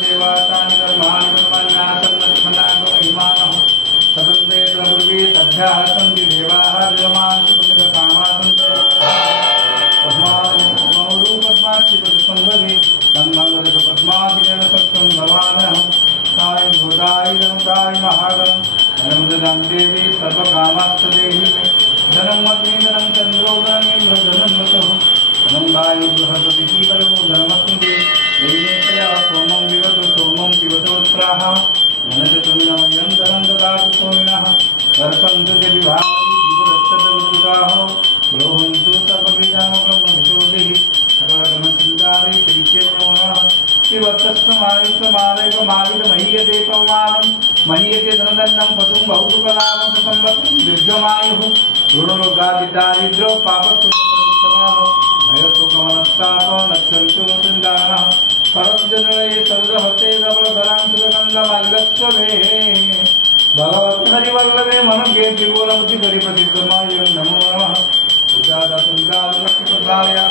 देवातानि कर्माणि कर्मण्यासन्नतमनागमहिमानः सदन्ते प्रभुर्वे सद्भ्यः सन्ति देवाः विरमान् सुपुण्यकामासन्तस्मारूपद्माक्षिपदसम्भवे तन्मङ्गलपद्माभिजनसत्त्वं भवानः सायं भूताय नमताय महागं धनमुदं देवी सर्वकामास्तदेहि मे धनं मत्नीधनं चन्द्रोदनमिन्द्रधनं वसुः धनं वायु बृहस्पतिः परमो धनमस्मि दैनेतया सोमं विवतु सोमं पिबतोत्राः मनजतुमिनमयं धनं ददातु सोमिनः वर्षन्तु च विभावति जीवरस्तदवृताः रोहन्तु सर्वविजामब्रह्मभिशोधिः सकलगणचिन्तारे श्रीचेवनमः श्रीवत्समायुष्यमालयकमालितमहीयते पवमानं महीयते धनदण्डं पशुं बहुसुखलाभं संवत्सरं दीर्घमायुः ऋणरोगादिदारिद्र्यो पापकृतपरिसमानो भयशोकमनस्ताप नक्षन्तु चिन्तानः परस्जनये सर्वहते धवलधरां सुगन्धमार्गस्वभे भगवति हरिवल्लभे मनोज्ञे त्रिभुवनमुखि हरिप्रतिद्रमाय नमो नमः पूजादसंकालक्ष्मीपद्मालया